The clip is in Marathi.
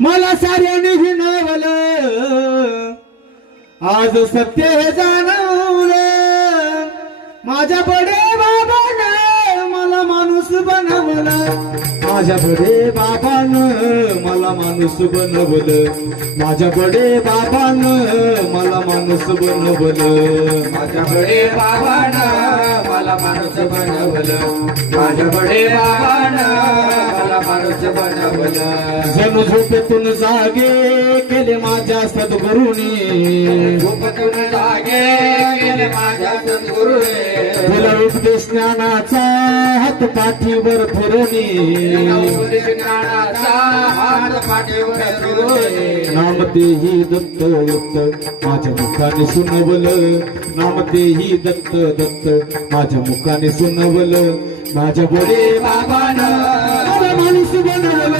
मला साऱ्याने हिणवलं, आज सत्य हे जाणवलं. माझ्या बडे बाबानं मला माणूस बनवलं, माझ्या बडे बाबानं मला माणूस बनवलं, माझ्या बडे बाबानं मला माणूस बनवलं, माझ्या बडे बाबानं मला माणूस बनवलं, माझ्या बडे बाबानं मला माणूस बनवलं. जणू झोपेतून जागे केले माझ्या सद्गुरूनी, झोपेतून जागे केले माझ्या सद्गुरूने, तुला उपदेश ज्ञानाचा हात पाठीवर फिरवणी, उपदेश ज्ञानाचा हात पाठीवर फिरवणे. नाम तेही दत्त दत्त माझ्या मुखाने सुनवलं, नाम तेही दत्त दत्त माझ्या मुखाने सुनवलं, माझ्या बडे बाबानं मला माणूस बनवलं.